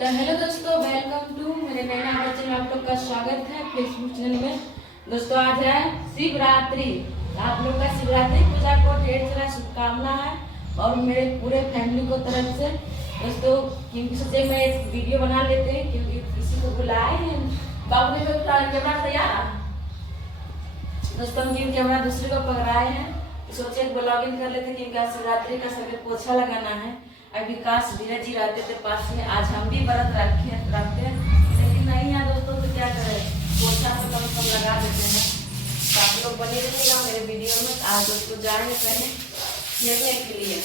तो हेलो दोस्तों, welcome to मेरे नए चैनल में आप लोग का स्वागत है फेसबुक चैनल में। दोस्तों आज है शिवरात्रि। आप लोग का शिवरात्रि पूजा को ढेर सारा शुभकामना है और मेरे पूरे फैमिली को तरफ से। दोस्तों क्योंकि सोचे मैं एक वीडियो बना लेते हैं क्योंकि किसी को बुलाए हैं। बाबू ने कैमरा तैयार। दोस्तों हम कैमरा दूसरे को पकड़ाए हैं, सोचे ब्लॉगिंग कर लेते क्योंकि आज शिवरात्रि का सभी पोछा लगाना है। अभी विकास धीरज जी रहते थे पास में, आज हम भी व्रत रखते हैं लेकिन नहीं है दोस्तों, तो क्या करें, पोछा तो कम से कम लगा देते हैं। तो आप लोग बने रहिएगा मेरे वीडियो में। आज दोस्तों जाएंगे कहीं खेलने के लिए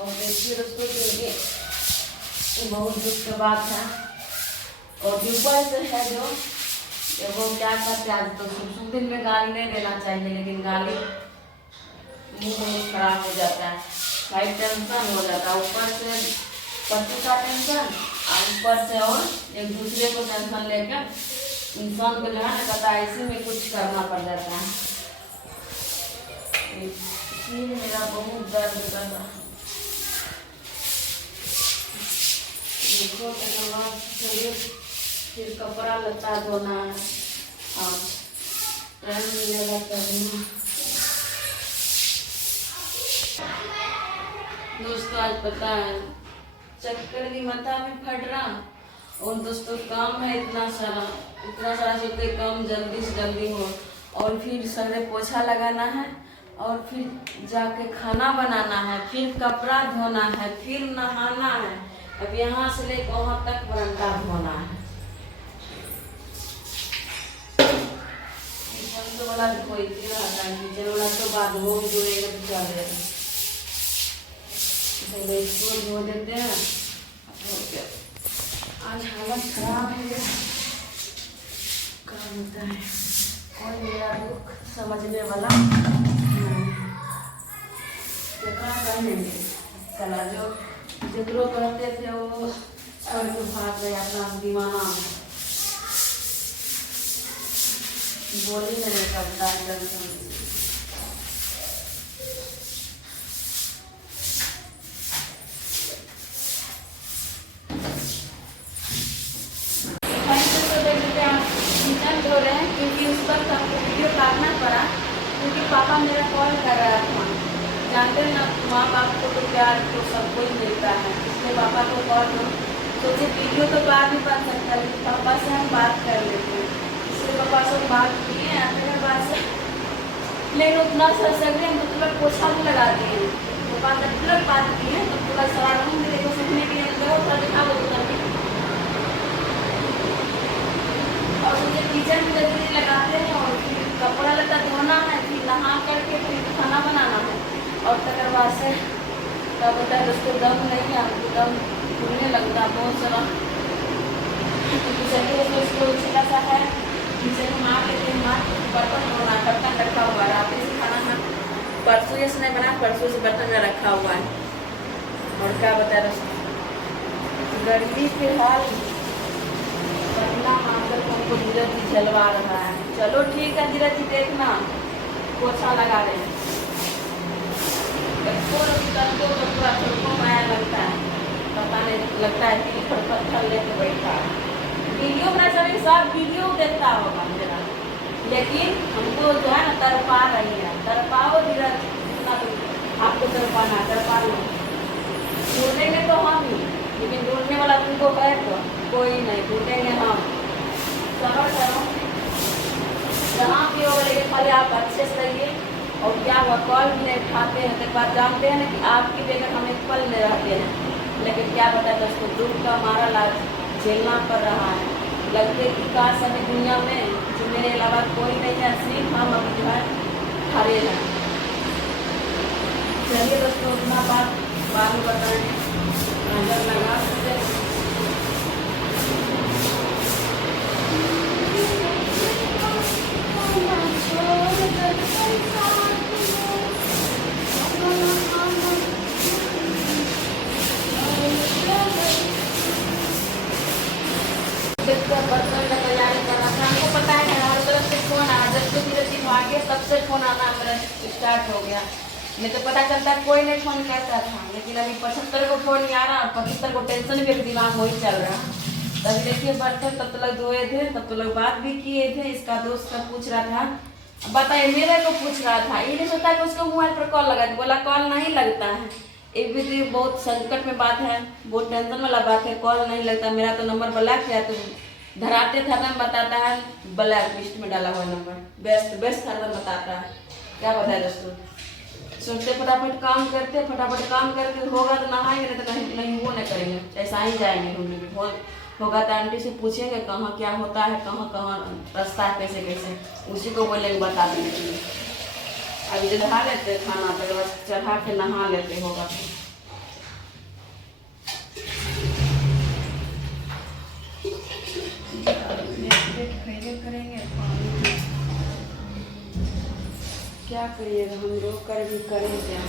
और देखिए दोस्तों ये बहुत दुख की बात है। और ऊपर से है जो वो क्या करते आज तो शुभ दिन में गाली नहीं देना चाहिए, लेकिन गाली मुंह खराब हो जाता है, भाई टेंशन हो जाता है। ऊपर से पति का टेंशन और ऊपर से और एक दूसरे को टेंशन लेकर इंसान को जो है ना पता ऐसे में कुछ करना पड़ जाता है। इसलिए मेरा बहुत दर्द कर रहा है। देखो चलिए फिर कपड़ा लता धोना है और टाइम मिलेगा करना। दोस्तों आज पता है चक्कर भी माथा में फट रहा और दोस्तों काम है इतना सारा सोचते काम जल्दी से जल्दी हो और फिर सगरे पोछा लगाना है और फिर जाके खाना बनाना है, फिर कपड़ा धोना है, फिर नहाना है। अब यहाँ से लेकर वहाँ तक बरंडा धोना है। वाला कोई किचन वाला तो बाद वो जोड़ेगा तो चलेगा। इसको धो देते हैं। आज हालत खराब है, क्या होता है और मेरा दुख समझने वाला कहेंगे। चला जो जिक्रो करते थे वो छोड़ के भाग गया अपना दीवाना में, बोली नहीं करता टेंशन। धो रहे हैं क्योंकि उस पर वीडियो काटना पड़ा क्योंकि पापा मेरा कॉल कर रहा था। जानते हैं ना माँ बाप को तो प्यार तो सब कुछ मिलता है, इसलिए पापा को कॉल सोचे वीडियो तो बाद में बन सकता है, पापा से हम बात कर लेते हैं। इसलिए पापा से बात किए अपने बात से, लेकिन उतना सगरे हम तो पोछा भी लगा दिए हैं। पापा ने तुरंत बात की है तो पूरा सारा रूम देखो सीखने के लिए बहुत दिखा वो और मुझे किचन में जल्दी लगाते हैं और फिर कपड़ा लता धोना है, फिर नहा करके फिर खाना बनाना है और तकर बाद से क्या होता है दोस्तों दम नहीं है, हमको दम घूमने लगता बहुत सारा। चलिए दोस्तों इसको छोटा सा है किचन में मार लेते हैं। मार बर्तन धोना बर्तन रखा हुआ है, रात से खाना है परसों ये नहीं बना, परसों से बर्तन में रखा हुआ है। और क्या बताया दोस्तों गर्मी फिलहाल हमको धीरज जी झलवा रहा है। चलो ठीक है धीरज जी, देखना पोछा लगा रहे हैं। पूरा माया लगता है, पता नहीं लगता है कि पत्थर लेके बैठा है। वीडियो बना चले सब वीडियो देखता होगा मेरा, लेकिन हमको जो है ना तरपा रही है। तरपाओ धीरज, आपको तरपाना तरपा लो। ढूंढेंगे तो हम ही, लेकिन ढूंढने वाला तुमको है तो कोई नहीं, ढूंढेंगे हम। सबर करो जहाँ भी हो, लेकिन पहले आप अच्छे से रहिए। और क्या हुआ कॉल भी नहीं उठाते हैं तो बात जानते हैं ना कि आपकी बगैर हम एक पल में रहते हैं, लेकिन क्या बताए दोस्तों दुख का हमारा लाज झेलना पड़ रहा है। लगते कि काश अभी दुनिया में जो मेरे अलावा कोई नहीं है, सिर्फ हम अभी जो है खड़े हैं। चलिए दोस्तों उतना बात बाद में बताएंगे, नजर लगा सकते हैं। बर्तन का तैयारी करना था, हमको पता है हमारी तरफ से फोन आया, जब से धीरे भागे तब से फोन आना मेरा स्टार्ट हो गया। नहीं तो पता चलता कोई नहीं फोन करता था। लेकिन अभी 75 को फोन नहीं आ रहा, 75 को टेंशन भी दिमाग वही चल रहा। तभी देखिए बैठे तब तो लोग धोए थे, तब तो लोग बात भी किए थे। इसका दोस्त का पूछ रहा था, बताइए मेरे को पूछ रहा था, ये नहीं सोचा कि उसको मोबाइल पर कॉल लगा, बोला कॉल नहीं लगता है। एक भी तो बहुत संकट में बात है, बहुत टेंशन वाला बात है, कॉल नहीं लगता। मेरा तो नंबर ब्लॉक है, तो धराते था ना बताता है ब्लैक लिस्ट में डाला हुआ नंबर, व्यस्त व्यस्त हरदम बताता है। क्या बताए दोस्तों, सोचते फटाफट काम करते, फटाफट काम करके होगा तो नहाएंगे, नहीं तो नहीं वो नहीं करेंगे, ऐसा ही जाएंगे घूमने भी। होगा तो आंटी से पूछेंगे कहाँ क्या होता है, कहाँ कहाँ रास्ता है, कैसे कैसे, उसी को बोलेंगे बता देने के लिए। अभी चढ़ा लेते खाना, तो बस चढ़ा के नहा लेते होगा। करेंगे क्या करिएगा, हम रोक कर भी करें क्या।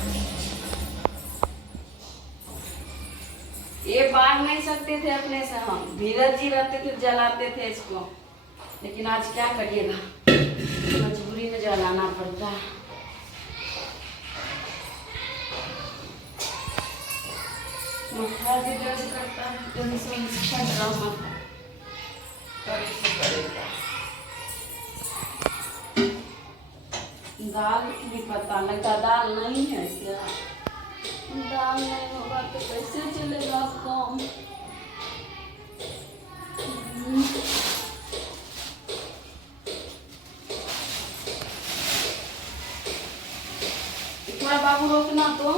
ये बांध नहीं सकते थे अपने से, हम धीरज जी रहते थे जलाते थे इसको, लेकिन आज क्या करिएगा, मजबूरी में जलाना पड़ता है। माथा भी दर्द करता है, टेंशन चल रहा है, दाल भी पता लगता, दाल नहीं है क्या, दाल नहीं होगा तो कैसे चलेगा काम। इतना बाबू रोकना तो